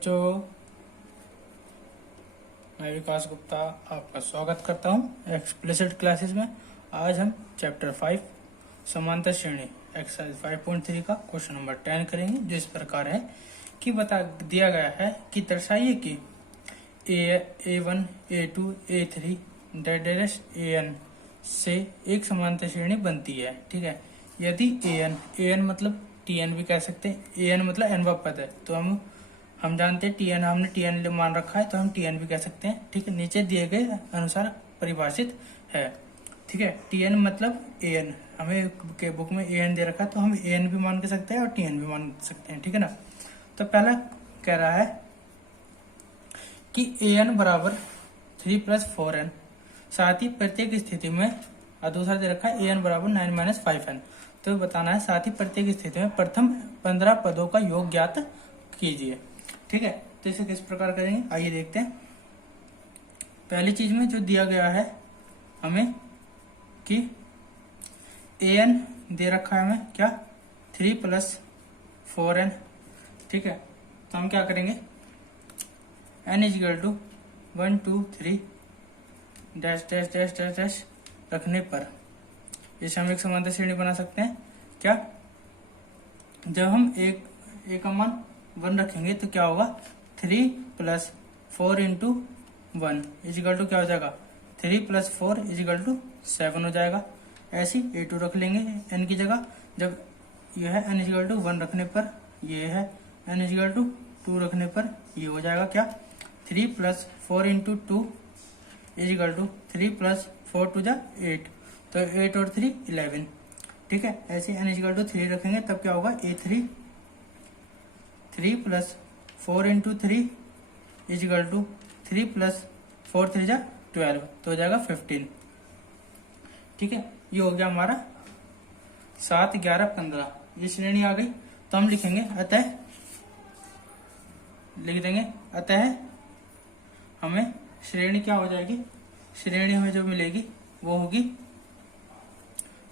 बच्चों, मैं विकास गुप्ता आपका स्वागत करता हूं एक्सप्लिसिट क्लासेस में। आज हम चैप्टर 5 समांतर श्रेणी एक्सरसाइज 5.3 का क्वेश्चन नंबर 10 करेंगे, जो इस प्रकार है कि बता दिया गया है कि दर्शाइए कि A1, A2, A3 dash AN से एक समांतर श्रेणी बनती है। ठीक है, यदि AN मतलब TN भी कह सकते हैं, AN मतलब nवा पद है, तो हम जानते हैं TN, हमने TN मान रखा है तो हम TN भी कह सकते हैं। ठीक है, नीचे दिए गए अनुसार परिभाषित है। ठीक है, TN मतलब AN, हमें के बुक में AN दे रखा है तो हम AN भी मान सकते हैं और TN भी मान सकते हैं। ठीक है ना, तो पहला कह रहा है कि AN बराबर 3 + 4n, साथ ही प्रत्येक स्थिति में, और दूसरा दे रखा है AN बराबर 9 - 5n। तो बताना है साथ ही प्रत्येक स्थिति में प्रथम 15 पदों का योग ज्ञात कीजिए। ठीक है, तो इसे किस प्रकार करेंगे, आइए देखते हैं। पहली चीज में जो दिया गया है हमें कि AN दे रखा है हमें क्या, 3 + 4n। ठीक है, तो हम क्या करेंगे, n = 1 2 3 dash dash dash dash dash रखने पर इसे हम एक समांतर श्रेणी बना सकते हैं। क्या, जब हम एक का मान 1 रखेंगे तो क्या होगा, 3 + 4 × 1 = क्या हो जाएगा, 3 + 4 = 7 हो जाएगा। ऐसे A2 रख लेंगे n की जगह, जब यह है n = 1 रखने पर, ये है n = 2 रखने पर ये हो जाएगा क्या, 3 + 4 × 2 = 3 + 4 = 8, तो 8 और 3 11। ठीक है, ऐसे n = 3 रखेंगे तब क्या होगा, A3 3 + 4 × 3 = 3 + 4 3 = 12, तो हो जाएगा 15। ठीक है, ये हो गया हमारा 7 11 15, ये श्रेणी आ गई। तो हम लिखेंगे अतः, लिख देंगे अतः हमें श्रेणी क्या हो जाएगी, श्रेणी हमें जो मिलेगी वो होगी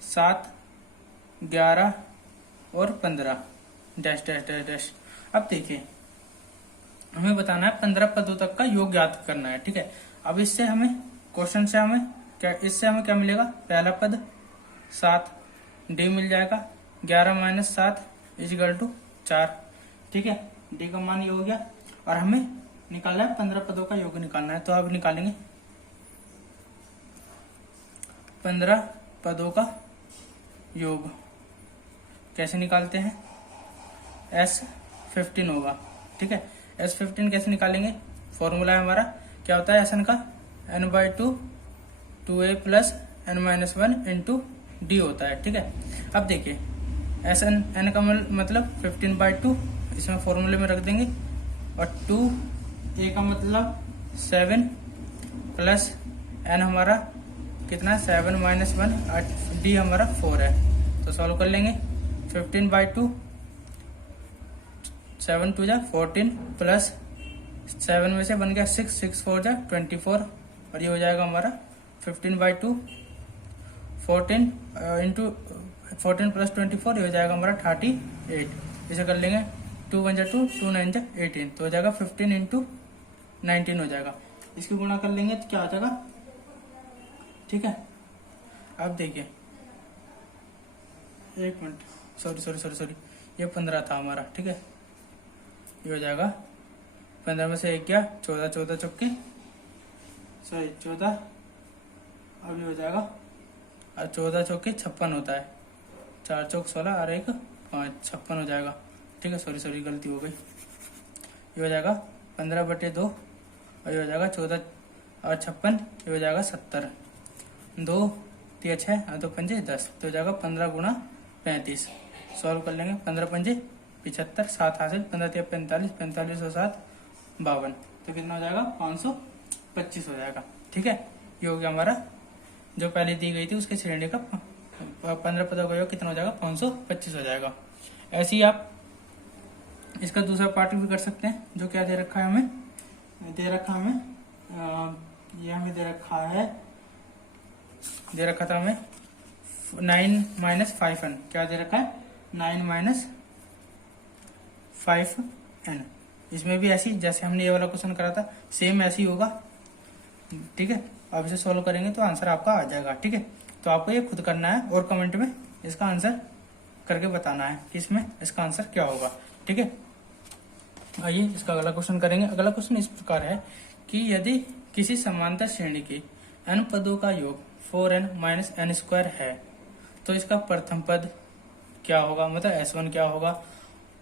7 11 और 15 डैश डैश डैश डैश। अब देखिए, हमें बताना है 15 पदों तक का योग ज्ञात करना है। ठीक है, अब इससे हमें क्वेश्चन से हमें क्या, इससे हमें क्या मिलेगा, पहला पद 7 D मिल जाएगा, 11 - 7 = 4। ठीक है, D का मान ये हो गया, और हमें निकालना है 15 पदों का योग निकालना है। तो अब निकालेंगे 15 पदों का योग कैसे निकालते हैं, S15 होगा। ठीक है, S15 कैसे निकालेंगे, फॉर्मूला है हमारा, क्या होता है Sn का, n/2 2a + n - 1 × D होता है। ठीक है, अब देखिए Sn n का मतलब 15/2, इसमें फॉर्मूले में रख देंगे, और 2a का मतलब 7 + n हमारा कितना है, 7 - 1, और D हमारा 4 है। तो सॉल्व कर लेंगे, 15/2 7 2 = 14 प्लस 7 में से बन गया 6 6 4 = 24, और ये हो जाएगा हमारा 15/2 14 × 14 + 24, ये हो जाएगा हमारा 38। इसे कर लेंगे, 2 1 = 2 2 9 = 18, तो हो जाएगा 15 × 19 हो जाएगा। इसकी गुणा कर लेंगे तो क्या हो जाएगा। ठीक है, अब देखिए, एक मिनट, सॉरी, ये 15 था हमारा। ठीक है, ये हो जाएगा 15 में से 1 गया, 14 14 चौके, सॉरी 14, अब ये हो जाएगा, और 14 चौके 56 होता है, 4 चौक 16 और 1 5, 56 हो जाएगा। ठीक है, सॉरी गलती हो गई, ये हो जाएगा 15/2, और ये हो जाएगा 14 और 56, ये हो जाएगा 70, 2 3 6 और 2 5 10, तो हो जाएगा 15 × 35। सॉल्व कर लेंगे, 15 5 75, 7 हासिल, 15 3 45, 45 और 7 52, तो कितना हो जाएगा, 525 हो जाएगा। ठीक है, ये हो गया हमारा जो पहले दी गई थी उसके श्रेणी का 15 पदों का योग कितना हो जाएगा, 525 हो जाएगा। ऐसे ही आप इसका दूसरा पार्ट भी कर सकते हैं। जो क्या दे रखा है हमें, ये हमें दे रखा था हमें 9 - 5n, क्या दे रखा है, 9 - 5n। इसमें भी ऐसी जैसे हमने ये वाला क्वेश्चन करा था सेम ऐसे ही होगा। ठीक है, आप इसे सोल्व करेंगे तो आंसर आपका आ जाएगा। ठीक है, तो आपको ये खुद करना है और कमेंट में इसका आंसर करके बताना है कि इसमें इसका आंसर क्या होगा। ठीक है, आइए इसका अगला क्वेश्चन करेंगे। अगला क्वेश्चन इस प्रकार है कि यदि किसी समांतर श्रेणी के n पदों का योग 4n माइनस एन स्क्वायर है तो इसका प्रथम पद क्या होगा, मतलब S1 क्या होगा।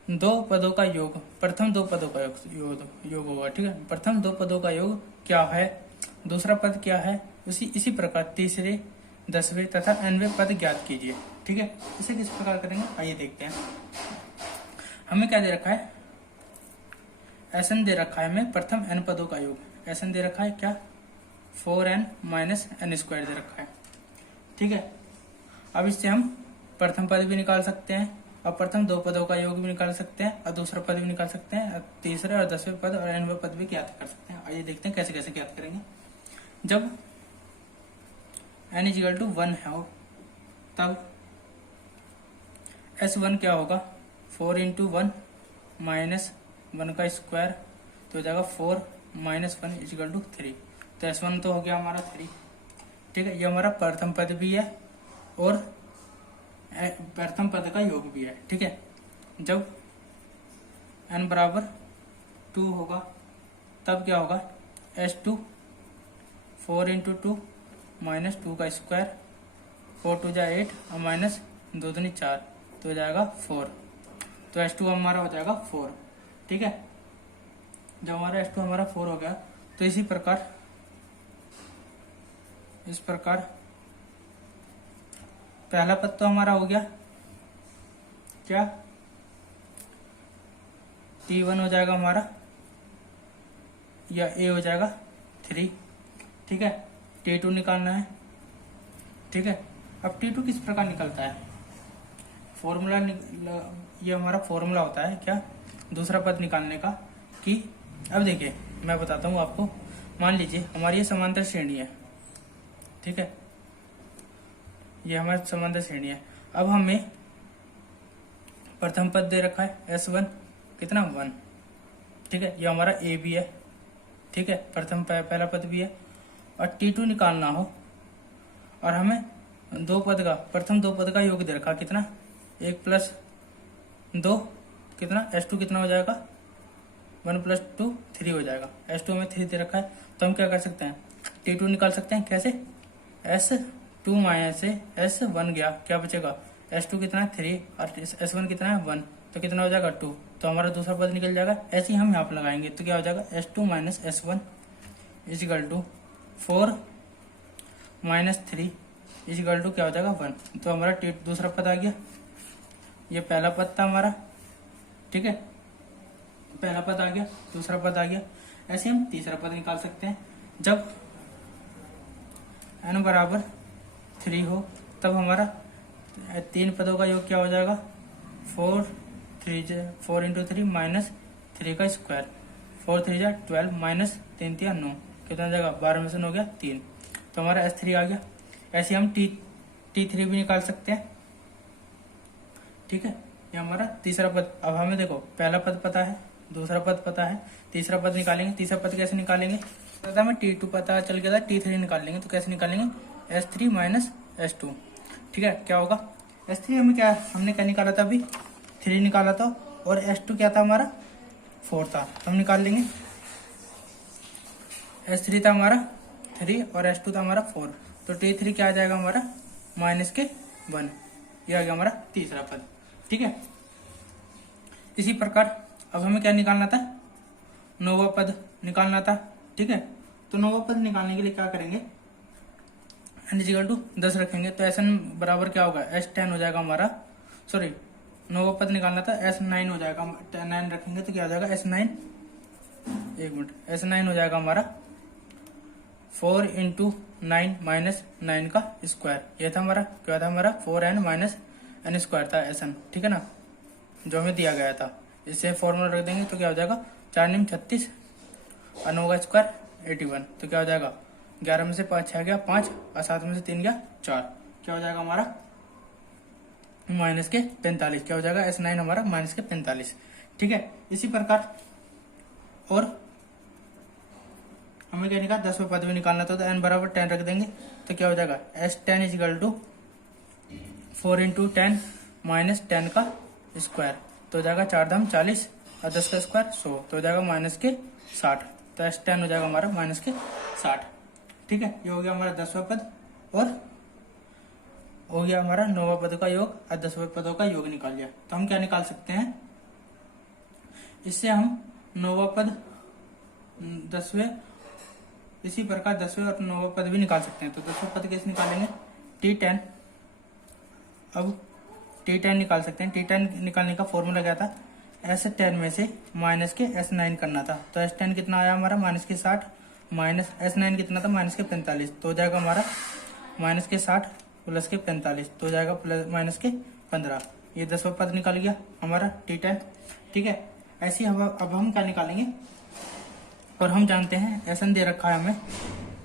दो पदों का योग, प्रथम दो पदों का योग होगा। ठीक है, प्रथम दो पदों का योग क्या है, दूसरा पद क्या है, इसी प्रकार तीसरे, 10वें तथा 9वें पद ज्ञात कीजिए। ठीक है, इसे किस प्रकार करेंगे आइए देखते हैं। हमें क्या दे रखा है, Sn दे रखा है हमें प्रथम n पदों का योग। Sn दे रखा है क्या, 4n माइनस एन स्क्वायर दे रखा है। ठीक है, अब इससे हम प्रथम पद भी निकाल सकते हैं और प्रथम दो पदों का योग भी निकाल सकते हैं और दूसरा पद भी निकाल सकते हैं और तीसरे और 10वें पद और 9वें पद भी ज्ञात कर सकते हैं। आइए देखते हैं कैसे कैसे ज्ञात करेंगे। जब n इक्वल टू 1 है तब S1 क्या होगा, 4 इंटू 1 माइनस 1 का स्क्वायर तो हो जाएगा 4 माइनस 1 इक्वल टू 3। तो S1 तो हो गया हमारा 3। ठीक है, ये हमारा प्रथम पद भी है और प्रथम पद का योग भी है। ठीक है, जब n बराबर 2 होगा तब क्या होगा, S2 4 इंटू 2 माइनस 2 का स्क्वायर, 4 टू जा 8 और माइनस 2 दूनी 4 तो हो जाएगा 4। तो S2 हमारा हो जाएगा 4। ठीक है, जब हमारा S2 हमारा 4 हो गया तो इस प्रकार पहला पद तो हमारा हो गया क्या, T1 हो जाएगा हमारा या A हो जाएगा 3। ठीक है, T2 निकालना है। ठीक है, अब T2 किस प्रकार निकलता है, फॉर्मूला ये हमारा फॉर्मूला होता है क्या, दूसरा पद निकालने का। कि अब देखिए मैं बताता हूँ आपको, मान लीजिए हमारी ये समांतर श्रेणी है। ठीक है, ये हमारी समांतर श्रेणी है। अब हमें प्रथम पद दे रखा है S1 कितना 1। ठीक है, ये हमारा A भी है। ठीक है, पहला पद भी है और T2 निकालना हो और हमें प्रथम दो पद का योग दे रखा कितना, 1 प्लस 2 कितना, S2 कितना हो जाएगा, 1 प्लस 2 3 हो जाएगा। S2 में 3 दे रखा है तो हम क्या कर सकते हैं, T2 निकाल सकते हैं। कैसे, S2 माइनस से S1 गया, क्या बचेगा, S2 कितना है 3 और S1 कितना है 1 तो कितना हो जाएगा 2। तो हमारा दूसरा पद निकल जाएगा। ऐसे ही हम यहाँ पर लगाएंगे तो क्या हो जाएगा, S2 minus S1 equal to 4 minus 3 equal to क्या हो जाएगा 1। तो हमारा दूसरा पद आ गया। ये पहला पद था हमारा। ठीक है, पहला पद आ गया, दूसरा पद आ गया। ऐसे हम तीसरा पद निकाल सकते हैं। जब n बराबर 3 हो तब हमारा तीन पदों का योग क्या हो जाएगा, 4 इंटू 3 माइनस 3 का स्क्वायर, 4 3 जा 12 माइनस 3 3 9 कितना हो जाएगा, 12 में से 9 हो गया 3। तो हमारा S3 आ गया। ऐसे हम T3 भी निकाल सकते हैं। ठीक है, ये हमारा तीसरा पद। अब हमें देखो पहला पद पता है, दूसरा पद पता है, तीसरा पद निकालेंगे। तीसरा पद कैसे निकालेंगे, पता हमें T2 पता चल गया था, T3 निकाल लेंगे। तो कैसे निकालेंगे, S3 माइनस S2। ठीक है, क्या होगा, S3 हमने क्या निकाला था, अभी 3 निकाला था और S2 क्या था हमारा 4 था। तो हम निकाल लेंगे, S3 था हमारा 3 और S2 था हमारा 4। तो T3 क्या आ जाएगा हमारा माइनस के 1। ये आ गया हमारा तीसरा पद। ठीक है, इसी प्रकार अब हमें क्या निकालना था, नौवां पद निकालना था। ठीक है, तो नौवां पद निकालने के लिए क्या करेंगे, n इक्वल टू 10 रखेंगे। तो Sn बराबर क्या होगा, S10 हो जाएगा हमारा, सॉरी नौवां पद निकालना था, S9 हो जाएगा। 9 रखेंगे तो क्या हो जाएगा S9, एक मिनट, S9 हो जाएगा हमारा 4 इंटू 9 माइनस 9 का स्क्वायर। ये था हमारा, क्या था हमारा 4n माइनस n स्क्वायर था Sn। ठीक है ना, जो हमें दिया गया था। इससे फॉर्मूला रख देंगे तो क्या हो जाएगा, 4 निम 36 और 9 का स्क्वायर 81। तो क्या हो जाएगा, 11 में से 5 6 गया 5 और 7 में से 3 गया 4। क्या हो जाएगा हमारा माइनस के 45। क्या हो जाएगा S9 हमारा माइनस के 45। ठीक है, इसी प्रकार और हमें क्या निकाला 10वां पद भी निकालना था, तो n बराबर 10 रख देंगे तो क्या हो जाएगा S10 is equal to 4 into 10 minus 10 का स्क्वायर, तो हो जाएगा 4 दाम 40 और 10 का स्क्वायर 100, तो हो जाएगा माइनस के 60, तो S10 हो जाएगा हमारा माइनस के 60। ठीक है, ये हो गया हमारा 10वां पद और हो गया हमारा 9वां पद का योग और 10वें पदों का योग निकाल लिया। तो हम क्या निकाल सकते हैं, इससे हम 9वां पद 10वें, इसी प्रकार 10वें और 9वां पद भी निकाल सकते हैं। तो 10वां पद कैसे निकालेंगे, T10, अब T10 निकाल सकते हैं। T10 निकालने का फॉर्मूला क्या था, S10 में से माइनस के S9 करना था, तो S10 कितना आया हमारा माइनस के 60, माइनस S9 कितना था माइनस के 45, तो हो जाएगा हमारा माइनस के 60 प्लस के 45, तो हो जाएगा प्लस माइनस के 15। ये 10वां पद निकल गया हमारा T10। ठीक है, ऐसे ही अब हम क्या निकालेंगे, और हम जानते हैं Sn दे रखा है हमें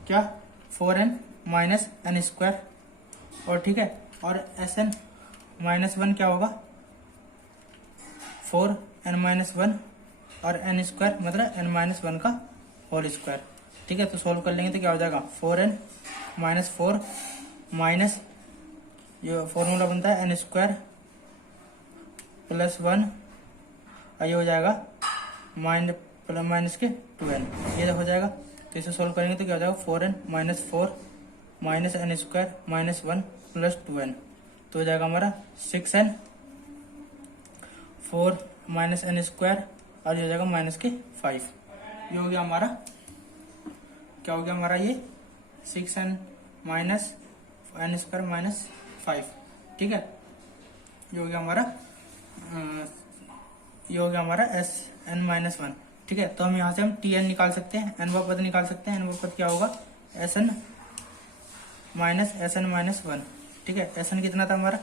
क्या 4n माइनस एन स्क्वायर, और ठीक है, और Sn माइनस 1 क्या होगा 4n माइनस 1 और n स्क्वायर मतलब n माइनस 1 का होल स्क्वायर। ठीक है, तो सोल्व कर लेंगे तो क्या हो जाएगा 4n माइनस 4 माइनस ये फॉर्मूला बनता है n स्क्वायर प्लस 1, ये हो जाएगा माइनस के 2n, ये हो जाएगा। तो इसे सोल्व करेंगे तो क्या हो जाएगा 4n minus 4 minus n square minus 1 plus 2n, तो हो जाएगा हमारा 6n 4 माइनस n स्क्वायर और ये हो जाएगा माइनस के 5। ये हो गया हमारा, क्या हो गया हमारा ये 6n minus n square minus 5। ठीक है, ये हो गया हमारा Sn माइनस 1। ठीक है, तो हम यहाँ से हम Tn निकाल सकते हैं, nवां पद निकाल सकते हैं। nवां पद क्या होगा Sn माइनस 1। ठीक है, Sn कितना था हमारा,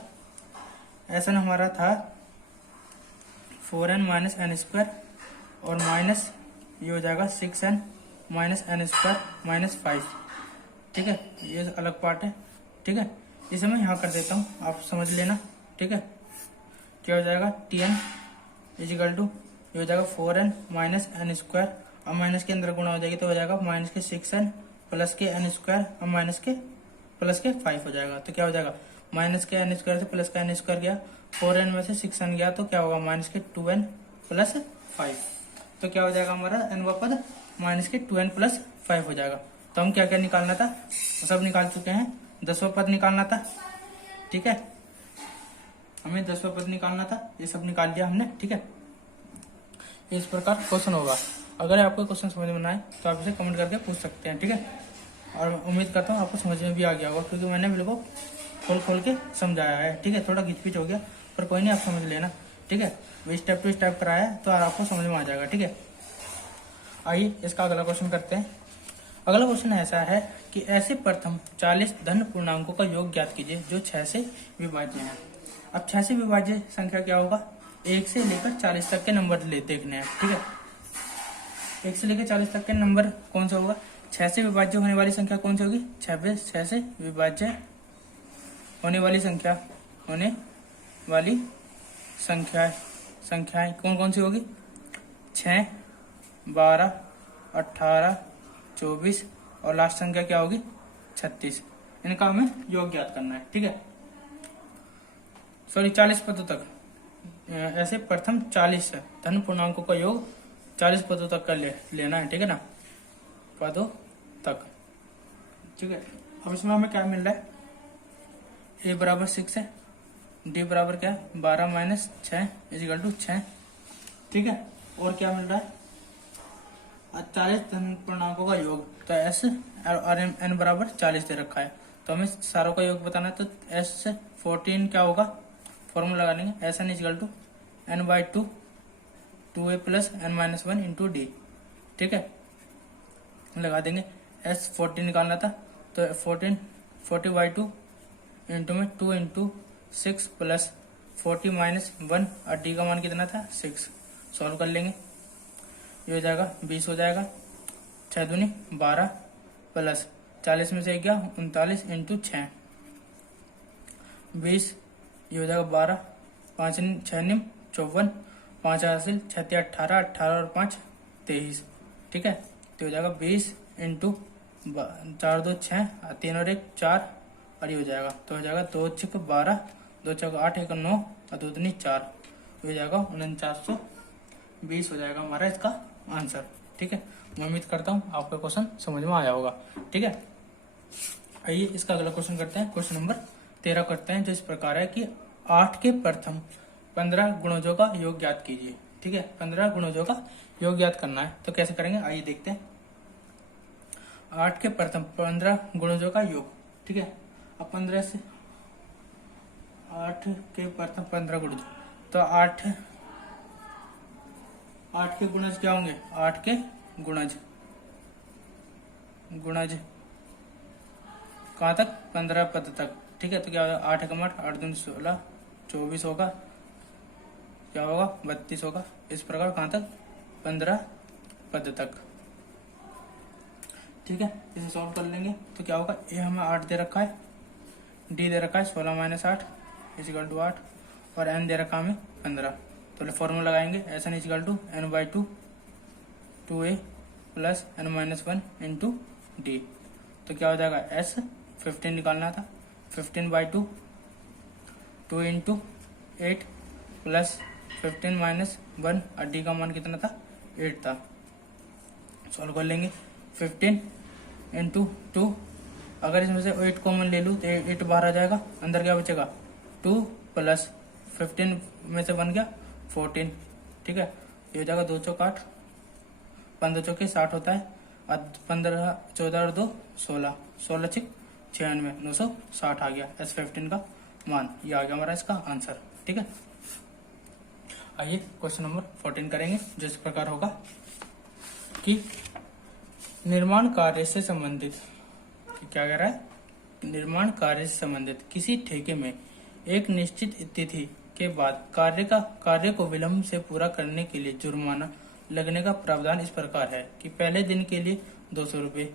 Sn हमारा था 4n माइनस n स्क्वायर और माइनस ये हो जाएगा 6n minus n square minus 5। ठीक है, ये अलग पार्ट है। ठीक है, इसे मैं यहाँ कर देता हूँ, आप समझ लेना। ठीक है, क्या हो जाएगा Tn इजिकल टू ये हो जाएगा 4n माइनस n स्क्वायर और माइनस के अंदर गुणा हो जाएगी तो हो जाएगा माइनस के 6n प्लस के n स्क्वायर और माइनस के प्लस के 5 हो जाएगा। तो क्या हो जाएगा माइनस के n स्क्वायर से प्लस का n स्क्वायर गया, 4n में से 6n गया तो क्या होगा माइनस के 2n प्लस 5। तो क्या हो जाएगा हमारा nवां पद माइनस के 2n प्लस 5 हो जाएगा। तो हम क्या क्या निकालना था वो सब निकाल चुके हैं। 10वां पद निकालना था। ठीक है, हमें 10वां पद निकालना था, ये सब निकाल दिया हमने। ठीक है, इस प्रकार क्वेश्चन होगा। अगर आपको क्वेश्चन समझ में ना आए तो आप इसे कमेंट करके पूछ सकते हैं। ठीक है, और उम्मीद करता हूँ आपको समझ में भी आ गया होगा क्योंकि मैंने बिल्कुल खोल के समझाया है। ठीक है, थोड़ा घिचपिच हो गया पर कोई नहीं, आप समझ लेना। ठीक है, स्टेप टू स्टेप कराया है तो आपको समझ में आ जाएगा। ठीक है, आइए इसका अगला क्वेश्चन करते हैं। अगला क्वेश्चन ऐसा है कि ऐसे प्रथम 40 धन पूर्णांकों का योग ज्ञात कीजिए जो 6 से विभाज्य है। अब 6 से विभाज्य संख्या क्या होगा, 1 से लेकर 40 तक के नंबर देखने हैं। ठीक है, 1 से लेकर 40 तक के नंबर कौन सा होगा, 6 से विभाज्य होने वाली संख्या कौन सी होगी, 6 से विभाज्य होने वाली संख्याएं कौन कौन सी होगी, 6, 12, 18, 24 और लास्ट संख्या क्या होगी 36। इनका हमें योग ज्ञात करना है। ठीक है, सॉरी 40 पदों तक, ऐसे प्रथम 40 धन पूर्णांकों का योग 40 पदों तक का लेना है। ठीक है ना, पदों तक। ठीक है, अब इसमें हमें क्या मिल रहा है, a बराबर 6 है, d बराबर क्या 12 माइनस 6 इजिकल टू 6। ठीक है, और क्या मिल रहा है 40 धन पूर्णांकों का योग, तो s और n बराबर 40 दे रखा है तो हमें सारों का योग बताना है। तो s 14 क्या होगा, फॉर्मूला लगा लेंगे Sn equal to n/2 2a plus n minus 1 into D. ठीक है, लगा देंगे। s 14 निकालना था तो 40/2 इंटू में 2 इंटू 6 प्लस 40 माइनस 1 और डी का मान कितना था 6। सॉल्व कर लेंगे, ये हो जाएगा 20 हो जाएगा, 6 दूनी 12 प्लस 40 में से गया 39 इंटू 6 20, ये हो जाएगा 12, 5 6 54, 5 हासिल 6 18 18 और 5 23। ठीक है। तो हो जाएगा 20 इंटू 4 2 6, 3 और 1 4, और ये हो जाएगा तो हो जाएगा 2 6 12, 2 6 8 1 9 और 2 3 4, हो जाएगा 4920 हो जाएगा हमारा इसका आंसर। ठीक है, मैं उम्मीद करता हूँ आपका क्वेश्चन समझ में आया होगा। ठीक है, आइए इसका अगला क्वेश्चन करते हैं। क्वेश्चन नंबर 13 करते हैं, जो इस प्रकार है कि 8 के प्रथम 15 गुणजों का योग ज्ञात कीजिए। ठीक है, 15 गुणजों का योग ज्ञात करना है, तो कैसे करेंगे आइए देखते हैं। 8 के प्रथम 15 गुणजों का योग। ठीक है, अब 15 से 8 के प्रथम 15 गुणज, तो 8 के गुणज क्या होंगे, 8 के गुणज कहाँ तक, 15 पद तक। ठीक है, तो क्या होगा 8 का 8 दूनी 16 24 होगा, क्या होगा 32 होगा, इस प्रकार कहाँ तक 15 पद तक। ठीक है, इसे सॉल्व कर लेंगे तो क्या होगा, ये हमें 8 दे रखा है, डी दे रखा है 16 - 8 इजिकल टू 8, और एन दे रखा हमें 15। तो फॉर्मूला लगाएंगे, S N equal to n/2 2a plus n-1 into D. तो क्या हो जाएगा एस 15 निकालना था, 15/2 2 इंटू 8 प्लस 15 - 1, और डी का मान कितना था 8 था। सॉल्व कर लेंगे, 15 इंटू 2, अगर इसमें से 8 कॉमन ले लूँ तो 8 बाहर आ जाएगा, अंदर क्या बचेगा 2 प्लस 15 में से बन गया 14। ठीक है, ये हो जाएगा 2 चौक 8, 15 चौके 60 होता है, और 15 14 और 2 16, 16 6 96, 960 आ गया एस 15 का मान, ये आ गया हमारा इसका आंसर। ठीक है, आइए क्वेश्चन नंबर 14 करेंगे, जो इस प्रकार होगा कि निर्माण कार्य से संबंधित, क्या कह रहा है, निर्माण कार्य से संबंधित किसी ठेके में एक निश्चित तिथि के बाद कार्य को विलंब से पूरा करने के लिए जुर्माना लगने का प्रावधान इस प्रकार है कि पहले दिन के लिए 200 रुपये,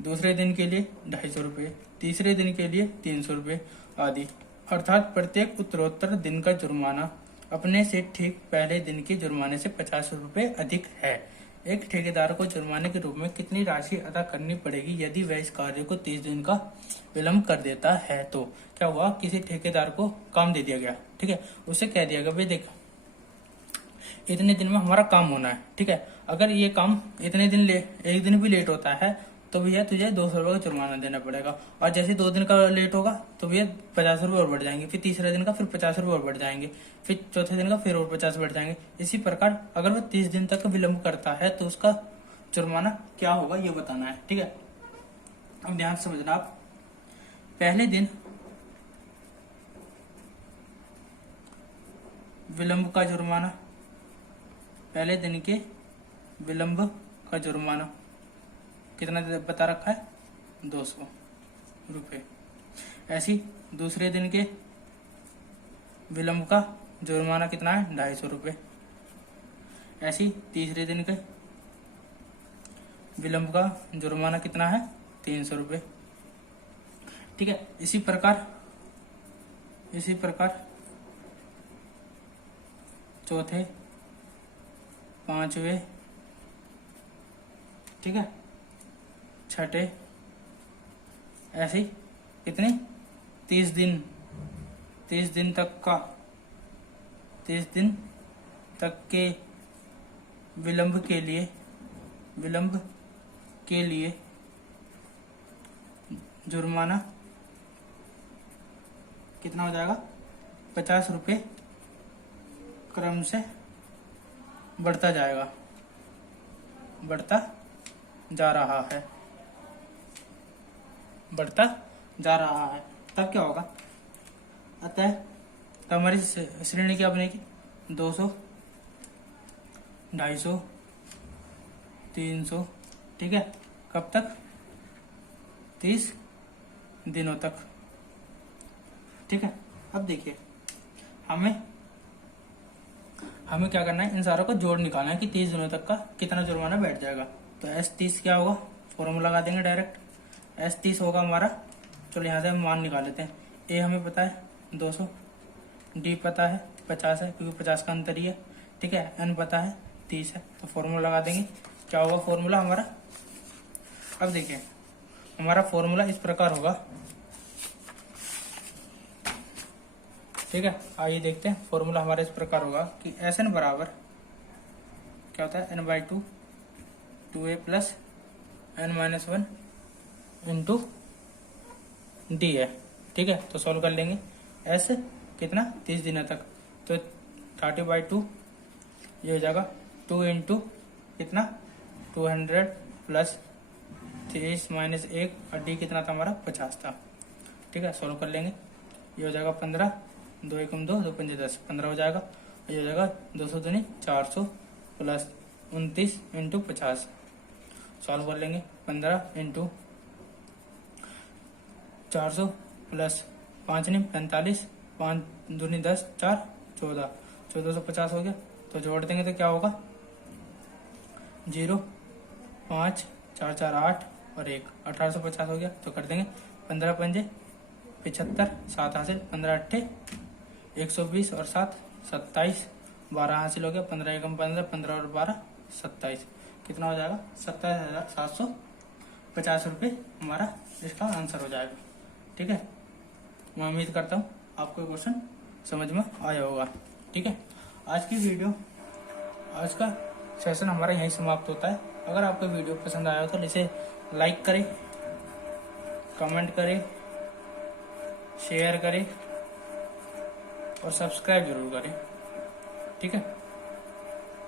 दूसरे दिन के लिए 250 रुपये, तीसरे दिन के लिए 300 रुपये आदि, अर्थात प्रत्येक उत्तरोत्तर दिन का जुर्माना अपने से ठीक पहले दिन के जुर्माने से 50 रुपये अधिक है। एक ठेकेदार को जुर्माने के रूप में कितनी राशि अदा करनी पड़ेगी यदि वह इस कार्य को 30 दिन का विलंब कर देता है। तो क्या हुआ, किसी ठेकेदार को काम दे दिया गया, ठीक है, उसे कह दिया गया भाई देख इतने दिन में हमारा काम होना है। ठीक है, अगर ये काम इतने दिन एक दिन भी लेट होता है तो भैया तुझे 200 रुपये का जुर्माना देना पड़ेगा, और जैसे 2 दिन का लेट होगा तो भैया 50 रुपये और बढ़ जाएंगे, फिर तीसरे दिन का फिर 50 रुपये और बढ़ जाएंगे, फिर चौथे दिन का फिर और 50 बढ़ जाएंगे। इसी प्रकार अगर वो 30 दिन तक विलंब करता है तो उसका जुर्माना क्या होगा ये बताना है। ठीक है, अब ध्यान से समझना आप, पहले दिन विलंब का जुर्माना, पहले दिन के विलंब का जुर्माना कितना बता रखा है 200 रुपये। ऐसी दूसरे दिन के विलंब का जुर्माना कितना है 250 रुपये। ऐसी तीसरे दिन के विलंब का जुर्माना कितना है 300 रुपये। ठीक है, इसी प्रकार चौथे, पांचवे, ठीक है, छठे, ऐसे कितने 30 दिन तक के विलंब के लिए जुर्माना कितना हो जाएगा 50 रुपये क्रम से बढ़ता जा रहा है। तब क्या होगा, अतः हमारी श्रेणी क्या बनेगी 200, 250, 300। ठीक है, कब तक 30 दिनों तक। ठीक है, अब देखिए हमें क्या करना है, इन सारों को जोड़ निकालना है कि 30 दिनों तक का कितना जुर्माना बैठ जाएगा। तो S30 क्या होगा, फॉर्मूला लगा देंगे डायरेक्ट, S30 होगा हमारा, चलो यहाँ से हम मान निकाल लेते हैं। ए हमें पता है 200, डी पता है 50 है क्योंकि 50 का अंतर ही है। ठीक है, एन पता है 30 है, तो फॉर्मूला लगा देंगे क्या होगा फॉर्मूला हमारा। अब देखिए हमारा फॉर्मूला इस प्रकार होगा, ठीक है। आइए देखते हैं फॉर्मूला हमारा इस प्रकार होगा कि एस एन बराबर क्या होता है, n/2 2a plus n-1 into D है, ठीक है। तो सॉल्व कर लेंगे। एस कितना 30 दिनों तक, तो 30/2 ये हो जाएगा 2 इंटू कितना 200 प्लस 30 माइनस 1 और डी कितना था हमारा 50 था, ठीक है। सॉल्व कर लेंगे। ये हो जाएगा 15, 2 एकम 2, 2 पंजे 10, 15 हो जाएगा। ये हो जाएगा 200 दूनी 400 प्लस 29 इंटू 50। सॉल्व कर लेंगे। 15 इंटू 400 प्लस 5 नहीं 45, 5 दूनी 10, 4 14, 1450 हो गया। तो जोड़ देंगे तो क्या होगा 0 5 4 4 8 और 1 1850 हो गया। तो कर देंगे 15 पंजे 75, 7 हासिल, 15 अट्ठे 120 और 7 27, 12 हासिल हो गया। 15 एकम 15, 15 और 12 27, कितना हो जाएगा 27,750 रुपये हमारा इसका आंसर हो जाएगा, ठीक है। मैं उम्मीद करता हूँ आपको क्वेश्चन समझ में आया होगा, ठीक है। आज की वीडियो, आज का सेशन हमारा यहीं समाप्त होता है। अगर आपको वीडियो पसंद आया हो तो इसे लाइक करें, कमेंट करें, शेयर करें और सब्सक्राइब जरूर करें, ठीक है।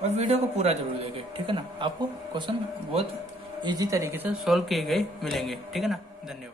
और वीडियो को पूरा जरूर देखें, ठीक है ना। आपको क्वेश्चन बहुत इजी तरीके से सॉल्व किए गए मिलेंगे, ठीक है ना। धन्यवाद।